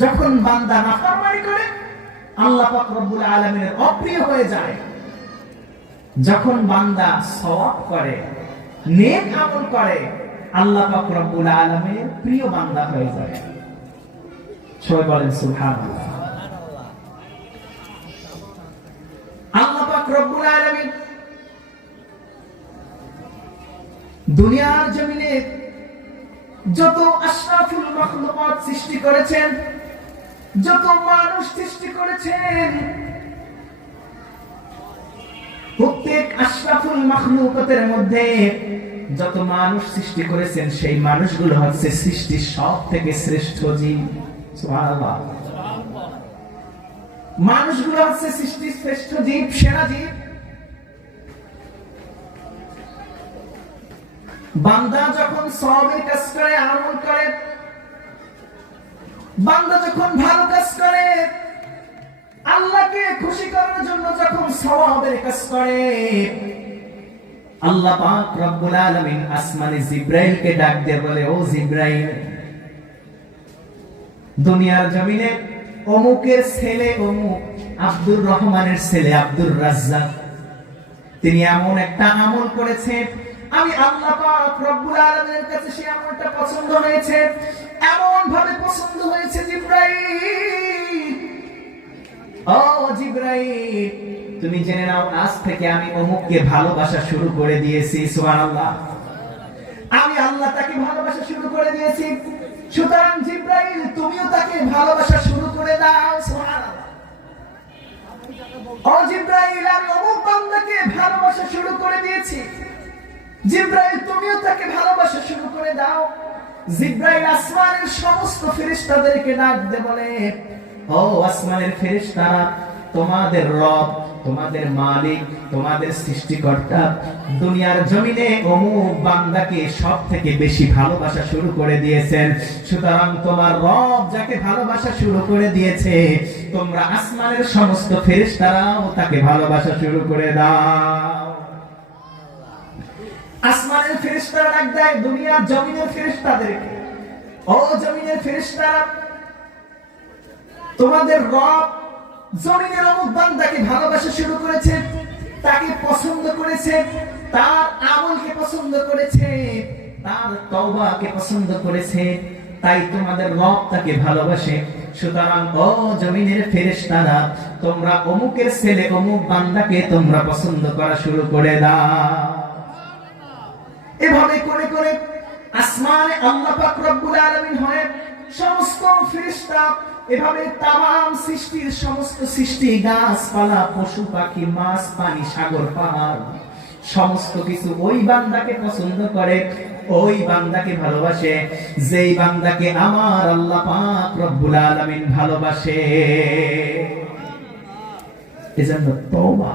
যখন বান্দা নাফরমানি করে আল্লাহ পাক রব্বুল আলামিনের অপ্রিয় হয়ে যায়, যখন বান্দা সওয়াব করে, নেক আমল করে, আল্লাহ পাক রব্বুল আলামিনের প্রিয় বান্দা হয়ে যায়। সবাই বলেন সুবহানাল্লাহ। আল্লাহ পাক রব্বুল আলামিন দুনিয়ার জমিনে যত আশরাফুল মাখলুকাত সৃষ্টি করেছেন, যত মানুষ সৃষ্টি করেছেন, প্রত্যেক আশরাফুল মাখলুকাতের মধ্যে যত মানুষ সৃষ্টি করেছেন সেই মানুষগুলো হচ্ছে সৃষ্টির সব থেকে শ্রেষ্ঠ জীব। সুবহানাল্লাহ। মানুষগুলো হচ্ছে সৃষ্টির শ্রেষ্ঠ জীব, সেরা জীব। বান্দা যখন সওয়াবের কাজ করে, আমল করে, বান্দা যখন ভালো কাজ করে, আল্লাহকে খুশি করার জন্য যখন সওয়াবের কাজ করে, আল্লাহ পাক রব্বুল আলামিন আসমানে জিবরাইলকে ডাক দিয়ে বলে, ও জিবরাইল, দুনিয়ার জমিনে অমুকের ছেলে অমুক, আব্দুর রহমানের ছেলে আব্দুর রাজ্জাক, তিনি এমন একটা আমল করেছে, আমি আল্লাহ পাক রব্বুল আলামিনের কাছে সেই আমলটা পছন্দ হয়েছে, এমন ভাবে পছন্দ হয়েছে জিবরাইল, ও জিবরাইল, তুমি জেনে নাও আজ থেকে আমি অমুককে ভালোবাসা শুরু করে দিয়েছি। সুবহানাল্লাহ। আমি আল্লাহ তাকে ভালোবাসা শুরু করে দিয়েছি, সুতরাং জিবরাইল তুমিও তাকে ভালোবাসা শুরু করে দাও। সুবহানাল্লাহ। ও জিবরাইল, আমি অমুক বান্দাকে ভালোবাসা শুরু করে দিয়েছি, জিবরাইল তুমিও তাকে ভালোবাসা শুরু করে দাও। জিবরাইল আসমানের সমস্ত ফেরেশতাদেরকে ডাক দিয়ে বলে, ও আসমানের ফেরেশতারা, তোমাদের রব, তোমাদের মালিক, তোমাদের সৃষ্টিকর্তা দুনিয়ার জমিনে অমুক বান্দাকে সব থেকে বেশি ভালোবাসা শুরু করে দিয়েছেন, সুতরাং তোমার রব যাকে ভালোবাসা শুরু করে দিয়েছে, তোমরা আসমানের সমস্ত ফেরেশতারাও তাকে ভালোবাসা শুরু করে দাও। আসমানের ফেরেশতারা ডাক দেয় দুনিয়ার জমিনের ফেরেশতাদেরকে, ও জমিনের ফেরেশতারা, তোমাদের রব জমিনের অমুক বান্দাকে ভালোবাসা শুরু করেছে, তাকে পছন্দ করেছে, তার আমলকে পছন্দ করেছে, তার তওবাকে পছন্দ করেছে, তাই তোমাদের রব তাকে ভালোবাসে, সুতরাং ও জমিনের ফেরেশতারা, তোমরা অমুকের ছেলে অমুক বান্দাকে তোমরা পছন্দ করা শুরু করে দাও। এভাবে করে করে আসমানে আল্লাহ পাক রব্বুল আলামিন হয় সমস্ত ফেরেশতা, এভাবে তামাম সৃষ্টির সমস্ত সৃষ্টি, গাছপালা, পশু পাখি, মাছ, পানি, সাগর, পাহাড়, সমস্ত কিছু ওই বান্দাকে পছন্দ করে, ওই বান্দাকে ভালোবাসে, যেই বান্দাকে আমার আল্লাহ পাক রব্বুল আলামিন ভালোবাসে। এজন্য তওবা